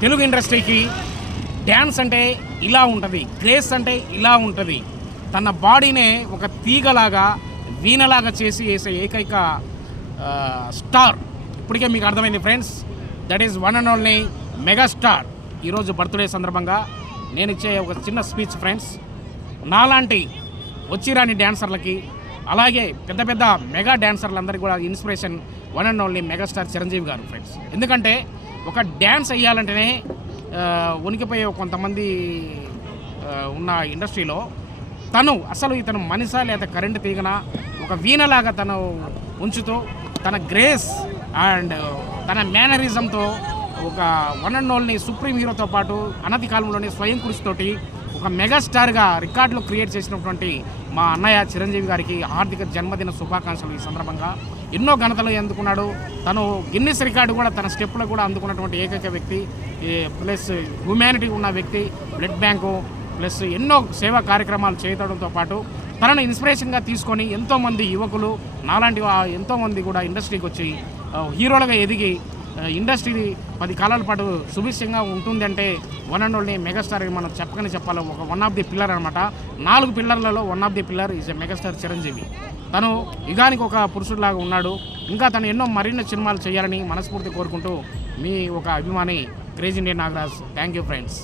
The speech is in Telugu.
తెలుగు ఇండస్ట్రీకి డ్యాన్స్ అంటే ఇలా ఉంటుంది, గ్రేస్ అంటే ఇలా ఉంటుంది. తన బాడీనే ఒక తీగలాగా వీణలాగా చేసి వేసే ఏకైక స్టార్. ఇప్పటికే మీకు అర్థమైంది friends, that is one and only megastar. ఈరోజు బర్త్డే సందర్భంగా నేను ఇచ్చే ఒక చిన్న స్పీచ్ ఫ్రెండ్స్. నాలాంటి వచ్చిరాని డ్యాన్సర్లకి, అలాగే పెద్ద పెద్ద మెగా డ్యాన్సర్లందరికీ కూడా inspiration one and only megastar Chiranjeevi గారు ఫ్రెండ్స్. ఎందుకంటే ఒక డ్యాన్స్ వేయాలంటేనే ఉనికిపోయే కొంతమంది ఉన్న ఇండస్ట్రీలో ఇతను మనిషా లేదా కరెంటు తీగన ఒక వీణలాగా తను ఉంచుతూ తన గ్రేస్ అండ్ తన మేనరిజంతో ఒక వన్ అండ్ ఓన్లీ సుప్రీం హీరోతో పాటు అనతి కాలంలోనే స్వయం కృషితోటి ఒక మెగాస్టార్గా రికార్డులు క్రియేట్ చేసినటువంటి మా అన్నయ్య చిరంజీవి గారికి హార్దిక జన్మదిన శుభాకాంక్షలు. ఈ సందర్భంగా ఎన్నో ఘనతలు అందుకున్నాడు. తను గిన్నిస్ రికార్డు కూడా తన స్టెప్లో కూడా అందుకున్నటువంటి ఏకైక వ్యక్తి, ప్లస్ హ్యూమానిటీ ఉన్న వ్యక్తి, బ్లడ్ బ్యాంకు ప్లస్ ఎన్నో సేవా కార్యక్రమాలు చేయడంతో పాటు తనను ఇన్స్పిరేషన్గా తీసుకొని ఎంతోమంది యువకులు నాలాంటి ఎంతోమంది కూడా ఇండస్ట్రీకి వచ్చి హీరోలుగా ఎదిగి ఇండస్ట్రీ 10 కాలాల పాటు సుభిక్షంగా ఉంటుందంటే వన్ అండ్ ఓన్లీ మెగాస్టార్ మనం చెప్పాలి. ఒక వన్ ఆఫ్ ది పిల్లర్ అనమాట. 4 పిల్లర్లలో one of the pillar is a megastar Chiranjeevi. తను యుగానికి ఒక పురుషుడిలాగా ఉన్నాడు. ఇంకా తను ఎన్నో మరిన్ని సినిమాలు చేయాలని మనస్ఫూర్తి కోరుకుంటూ మీ ఒక అభిమాని crazy Indian Nagaraj. Thank you friends.